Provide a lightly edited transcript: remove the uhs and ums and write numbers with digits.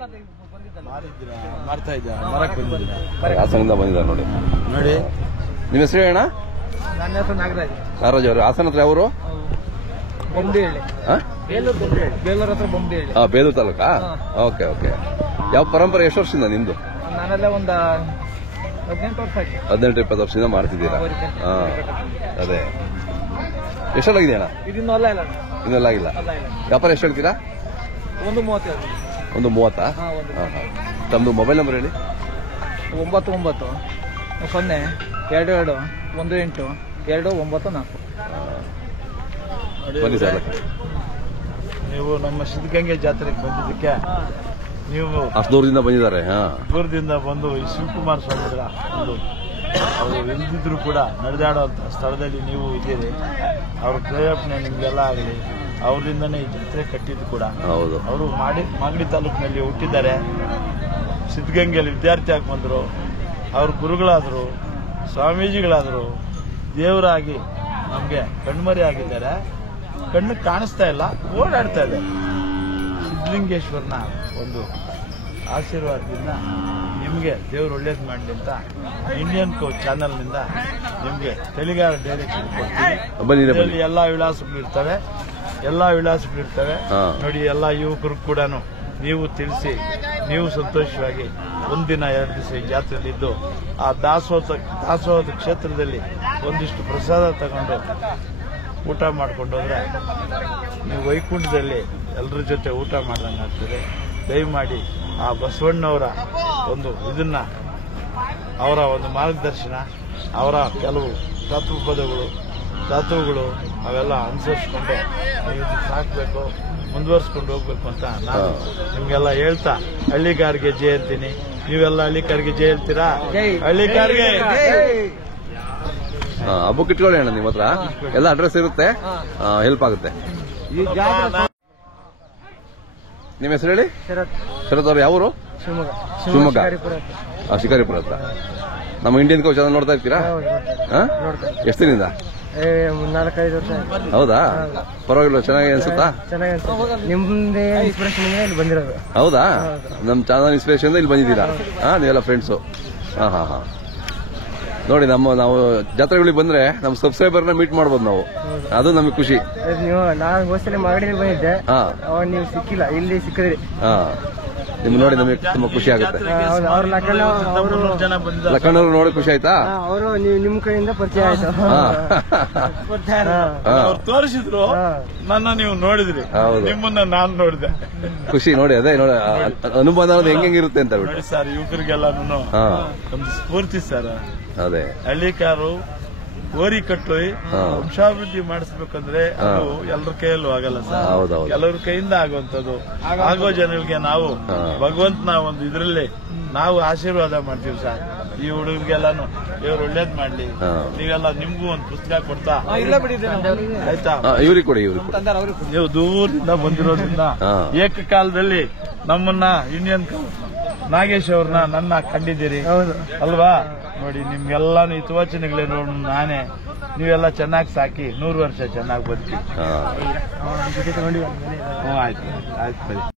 ಮಾಡ್ತಾ ಇದ್ದ ಮರಕ್ಕೆ ಬಂದಿದ್ದೀರಾ? ಹಾಸನದಿಂದ ಬಂದಿದ್ದಾರೆ ನೋಡಿ. ನೋಡಿ, ನಿಮ್ಮ ಹೆಸರು ಹೇಳ? ನನ್ನ ಹೆಸರು ನಾಗರಾಜ್. ನಾಗರಾಜ್ ಅವರು ಹಾಸನ ಹತ್ರ ಯಾವರು? ಬೊಂಬೆಹಳ್ಳಿ. ಬೇಲೂರು ಹತ್ರ ಬೊಂಬೆಹಳ್ಳಿ. ಬೇಲೂರು ತಾಲೂಕಾ? Okay okay. ಯಾವ ಪರಂಪರೆ ಎಷ್ಟು ವರ್ಷದಿಂದ ನಿಮ್ದು? ನಾನೆಲ್ಲ ಒಂದು 18 ವರ್ಷ ಆಗಿ. 18-20 ವರ್ಷದಿಂದ ಮಾಡ್ತಿದ್ದೀರಾ? ಅದೇ. ಎಷ್ಟಲ್ಲಾಗಿದೆ ಅಣ್ಣ? ಇದನ್ನು ಅಲ್ಲ ಇಲ್ಲ, ಇನ್ನೆಲ್ಲ ಆಗಿಲ್ಲ. ವ್ಯಾಪಾರ ಎಷ್ಟು ಹೇಳ್ತೀರಾ? 1:30. 1:30? ತಮ್ಮದು ಮೊಬೈಲ್ ನಂಬರ್ ಹೇಳಿ. 99-022-18-294. ಬನ್ನಿ ಸರ್. ನೀವು ನಮ್ಮ ಸಿದ್ಧಗಂಗೆ ಜಾತ್ರೆಗೆ ಬಂದಿದ್ದಕ್ಕೆ ನೀವು ಅಷ್ಟು ದೂರದಿಂದ ಬಂದಿದ್ದಾರೆ. ದೂರದಿಂದ ಬಂದು ಈ ಶಿವಕುಮಾರ ಸ್ವಾಮಿಗಳ ಒಂದು ಅವರು ಎಲ್ದಿದ್ರು ಕೂಡ ನಡೆದಾಡುವಂಥ ಸ್ಥಳದಲ್ಲಿ ನೀವು ಇದ್ದೀರಿ. ಅವ್ರ ಪ್ರೇರೇಪಣೆ ನಿಮಗೆಲ್ಲ ಆಗಲಿ. ಅವರಿಂದನೇ ಈ ಜಾತ್ರೆ ಕಟ್ಟಿದ್ದು ಕೂಡ. ಹೌದು. ಅವರು ಮಾಗಡಿ ತಾಲೂಕಿನಲ್ಲಿ ಹುಟ್ಟಿದ್ದಾರೆ. ಸಿದ್ಧಗಂಗೆಯಲ್ಲಿ ವಿದ್ಯಾರ್ಥಿಯಾಗಿ ಬಂದರು. ಅವರು ಗುರುಗಳಾದರು, ಸ್ವಾಮೀಜಿಗಳಾದರು, ದೇವರಾಗಿ ನಮಗೆ ಕಣ್ಮರೆ ಆಗಿದ್ದಾರೆ. ಕಣ್ಣು ಕಾಣಿಸ್ತಾ ಇಲ್ಲ, ಓಡಾಡ್ತಾ ಇದೆ. ಸಿದ್ಧಲಿಂಗೇಶ್ವರನ ಒಂದು ಆಶೀರ್ವಾದದಿಂದ ನಿಮಗೆ ದೇವರು ಒಳ್ಳೇದು ಮಾಡಲಿ ಅಂತ ಇಂಡಿಯನ್ ಕೋ ಚಾನೆಲ್ನಿಂದ ನಿಮಗೆ ತೆಲಿಗಾರ ಡೈರೆಕ್ಷನ್ ಕೊಡ್ತೀವಿ. ಎಲ್ಲಾ ವಿಳಾಸಗಳಿರ್ತವೆ. ನೋಡಿ, ಎಲ್ಲ ಯುವಕರು ಕೂಡ ನೀವು ತಿಳಿಸಿ, ನೀವು ಸಂತೋಷವಾಗಿ ಒಂದಿನ 2 ದಿವಸ ಈ ಜಾತ್ರೆಯಲ್ಲಿದ್ದು ಆ ದಾಸೋಹದ ಕ್ಷೇತ್ರದಲ್ಲಿ ಒಂದಿಷ್ಟು ಪ್ರಸಾದ ತಗೊಂಡು ಊಟ ಮಾಡ್ಕೊಂಡು ಹೋದ್ರೆ ನೀವು ವೈಕುಂಠದಲ್ಲಿ ಎಲ್ಲರ ಜೊತೆ ಊಟ ಮಾಡ್ದಂಗೆ ಆಗ್ತದೆ. ದಯಮಾಡಿ ಆ ಬಸವಣ್ಣವರ ಒಂದು ಇದನ್ನ, ಅವರ ಒಂದು ಮಾರ್ಗದರ್ಶನ, ಅವರ ಕೆಲವು ತತ್ವಗಳು ಅವೆಲ್ಲ ಅನುಸರಿಸ್ಕೊಂಡು ನೀವು ಸಾಕಬೇಕು, ಮುಂದುವರ್ಸ್ಕೊಂಡು ಹೋಗ್ಬೇಕು ಅಂತ ನಾನು ನಿಮ್ಗೆಲ್ಲ ಹೇಳ್ತಾ ಹಳ್ಳಿಕಾರಿಗೆ ಜೈ ಅಂತೀನಿ. ನೀವೆಲ್ಲ ಹಳ್ಳಿಕಾರಿಗೆ ಜೈ ಹೇಳ್ತೀರಾ? ಹಳ್ಳಿಕಾರಿಗೆ ಹಬ್ಬಕ್ಕೆ ಇಟ್ಕೊಳ್ಳಿ ಅಣ್ಣ. ನಿಮ್ಮ ಹತ್ರ ಎಲ್ಲ ಅಡ್ರೆಸ್ ಇರುತ್ತೆ, ಹೆಲ್ಪ್ ಆಗುತ್ತೆ. ನಿಮ್ಮ ಹೆಸರು ಹೇಳಿ? ಶರತ್ ಅವರು. ಯಾವರು? ಶಿವಮೊಗ್ಗ. ಶಿಕಾರಿಪುರ ಹತ್ರ. ನಮ್ಮ ಇಂಡಿಯನ್ ಕೋ ಚಾನಲ್ ನೋಡ್ತಾ ಇರ್ತೀರಾ? ಎಷ್ಟು ದಿನದಿಂದ? 4-5 ವರ್ಷ. ಹೌದಾ? ಪರವಾಗಿಲ್ಲ, ಚೆನ್ನಾಗಿ ಅನ್ಸುತ್ತಾ? ನಿಮ್ದೇ ಇನ್ಸ್ಪಿರೇಷನ್ ಬಂದಿರೋದು. ಹೌದಾ? ನಮ್ಮ ಚಾನಲ್ ಇನ್ಸ್ಪಿರೇಷನ್ ಇಲ್ಲಿ ಬಂದಿದ್ದೀರಾ? ನೀವೆಲ್ಲ ಫ್ರೆಂಡ್ಸು? ಹಾ. ನೋಡಿ, ನಾವು ಜಾತ್ರೆಗಳಿಗೆ ಬಂದ್ರೆ ನಮ್ಮ ಸಬ್ಸ್ಕ್ರೈಬರ್ನ ಮೀಟ್ ಮಾಡ್ಬೋದು ನಾವು. ಅದು ನಮಗೆ ಖುಷಿ. ನಾನು ಹೋದ್ಸಲ ಮಾಗಡಿಯಲ್ಲಿ ಬಂದಿದ್ದೆ, ಅವಾಗ ನೀವು ಸಿಕ್ಕಿಲ್ಲ, ಇಲ್ಲಿ ಸಿಕ್ಕಿದ್ರಿ. ನಿಮ್ ನೋಡಿ ನಮಗೆ ತುಂಬಾ ಖುಷಿ ಆಗುತ್ತೆ. ಲಕ್ಕಣ್ಣವ್ರು ನೋಡಿ ಖುಷಿ ಆಯ್ತಾ? ಅವರು ನಿಮ್ ಕಡೆಯಿಂದ ಪರಿಚಯ ಆಯ್ತು. ತೋರಿಸಿದ್ರು, ನನ್ನ ನೀವು ನೋಡಿದ್ರಿ, ನಿಮ್ಮನ್ನ ನಾನು ನೋಡಿದೆ. ಖುಷಿ ನೋಡಿ. ಅದೇ ನೋಡಿ, ಅನುಭವ ಹೆಂಗಿರುತ್ತೆ ಅಂತ ನೋಡಿ ಸರ್. ಯುವಕರಿಗೆಲ್ಲಾನು ಒಂದು ಸ್ಫೂರ್ತಿ ಸರ್. ಅದೇ ಹಳ್ಳಿಕಾರು ಓರಿ ಕಟ್ಟೋಯ್ ವಂಶಾಭಿವೃದ್ಧಿ ಮಾಡಿಸ್ಬೇಕಂದ್ರೆ ಅದು ಎಲ್ಲರ ಕೈಯಲ್ಲೂ ಆಗಲ್ಲ ಸರ್. ಕೆಲವ್ರ ಕೈಯಿಂದ ಆಗುವಂಥದ್ದು. ಆಗೋ ಜನಗಳಿಗೆ ನಾವು ಭಗವಂತನ ಒಂದು ಇದರಲ್ಲಿ ನಾವು ಆಶೀರ್ವಾದ ಮಾಡ್ತೀವಿ ಸರ್. ಈ ಹುಡುಗರಿಗೆಲ್ಲಾನು ಇವ್ರು ಒಳ್ಳೇದ್ ಮಾಡ್ಲಿ. ನೀವೆಲ್ಲ ನಿಮ್ಗೂ ಒಂದು ಪುಸ್ತಕ ಕೊಡ್ತಾ ಆಯ್ತಾ? ಇವ್ರಿಗೆ ಕೊಡಿ. ನೀವು ದೂರದಿಂದ ಬಂದಿರೋದ್ರಿಂದ ಏಕಕಾಲದಲ್ಲಿ ನಮ್ಮನ್ನ ಇಂಡಿಯನ್ ನಾಗೇಶ್ ಅವ್ರನ್ನ ನನ್ನ ಕಂಡಿದ್ದೀರಿ ಅಲ್ವಾ? ನೋಡಿ, ನಿಮ್ಗೆಲ್ಲಾನು ಹಿತವಚನೆಗಳೇ ನೋಡು. ನಾನೇ ನೀವೆಲ್ಲ ಚೆನ್ನಾಗಿ ಸಾಕಿ 100 ವರ್ಷ ಚೆನ್ನಾಗಿ ಬದುಕಿ. ಆಯ್ತು.